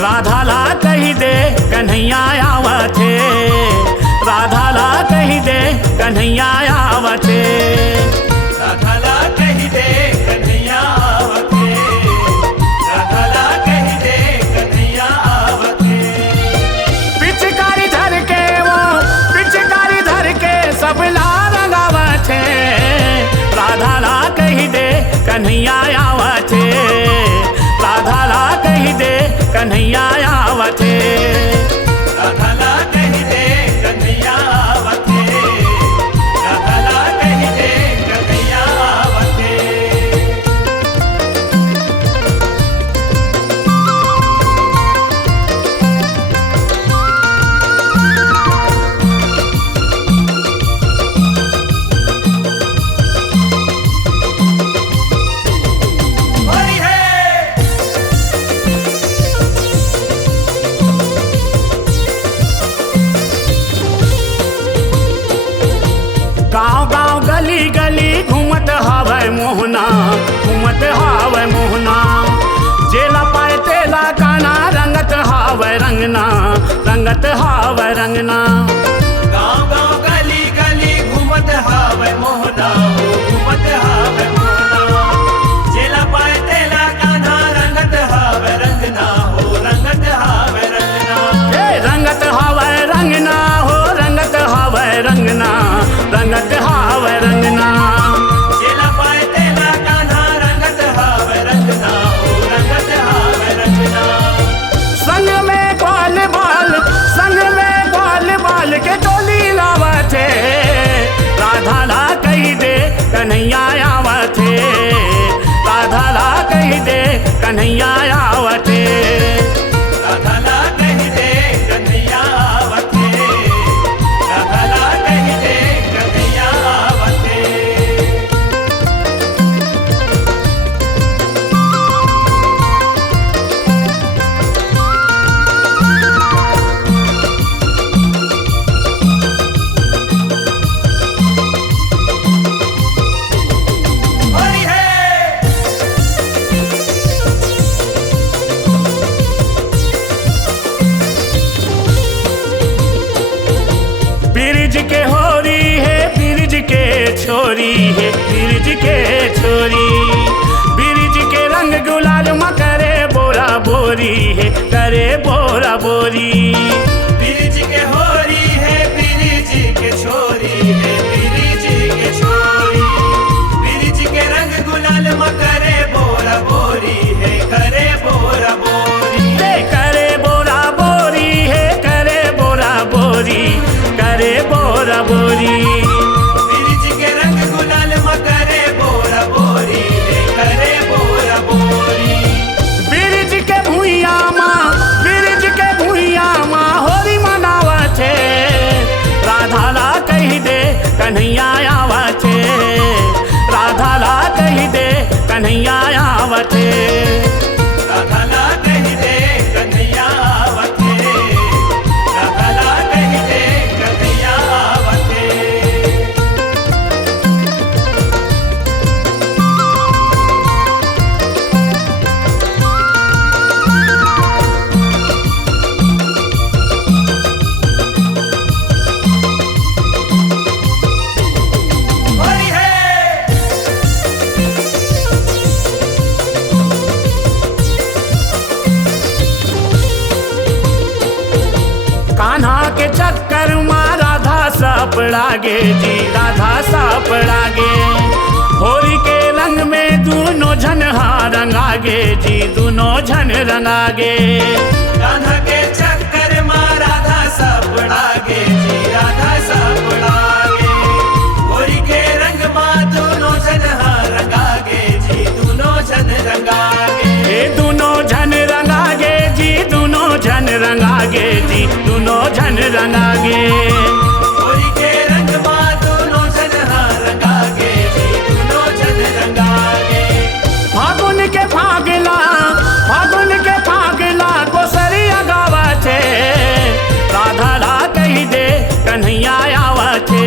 राधा ला कही दे कन्हैया आवथे, राधा ला कही दे कन्हैया आवथे, राधा ला कही दे कन्हैया आवथे, राधा ला कही दे कन्हैया आवथे। पिचकारी धर के वो पिचकारी धर के सब ला रंगावथे, राधा ला कही दे कन्हैया आवथे, राधा ला कही दे कन्हैया आवथे, राधा ला कही दे कन्हैया आवथे, राधा ला कही दे कन्हैया आवथे। होली है गाँव गाँव गली गली घूमत हावै मोहना, घूमत हावै मोहना, जेला पाए तेला काना रंगत हावै रंगना, रंगत हावै रंगना। गाँव गाँव गली गली घूमत हावै मोहना, घूमत हावै मोहना, जेला पाए तेला कान्हा रंगत हावै रंगना, हो रंगत हावै रंगना। ए रंगत हावै रंगना हो रंगत हावै रंगना, रंगत हावै रंगना। जेला पाए तेला कान्हा रंगत हावै रंगना, हो रंगत हावै रंगना। संग में ग्वाल बाल संग में ग्वाल बाल के टोली लावथे, राधा ला कही दे कन्हैया आवथे, राधा ला कही दे कन्हैया आवथे, राधा ला कही दे कन्हैया आवथे, राधा ला कही दे कन्हैया आवथे। होली है बिरज के होरी है बिरज के छोरी है, बिरज के छोरी, बिरज के रंग गुलाल में करे बोरा बोरी है, करे बोरा बोरी। बिरज के होरी है बिरज के छोरी है, बिरज के छोरी, बिरज के रंग गुलाल में करे बोरा बोरी है, करे बोरा बोरी। ते करे बोरा बोरी है, करे बोरा बोरी, करे बोरा बोरी। बिरज के रंग गुलाल में करे बोरा बोरी है, करे बोरा बोरी। बिरज के भुइया माँ बिरज के भुइया माँ होली मनावथे, राधा ला कही दे कन्हैया आवथे, राधा ला कही दे कन्हैया आवथे, राधा ला कही दे कन्हैया आवथे, राधा ला कही दे कन्हैया आवथे। होली है कान्हा के चक्कर में राधा सापड़ागे जी, राधा सापड़ागे, होली के रंग में दोनों झन रंगागे जी, दोनों झन रंगागे। राधा के चक्कर में राधा सपड़ागे जी, राधा सपड़ागे, होली के रंग में दोनों जन रंगागे जी, दोनों जन रंगागे। ए दोनों झन रंगागे जी, दोनों झन रंगागे जी, दोनों झन रंगागे। होली के रंग में दोनों जन रंगागे जी, दोनों जन रंगागे। फागुन के फागला फागुन के फागला गोसरिया गावथे, राधा ला कही दे कन्हैया आवथे,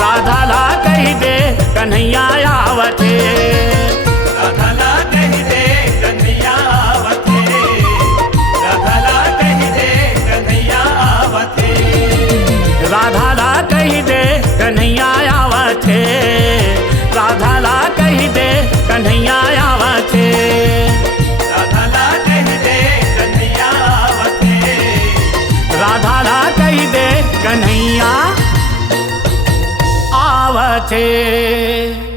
राधा ला कही दे कन्हैया आवथे, राधा ला कही दे कन्हैया आवत है।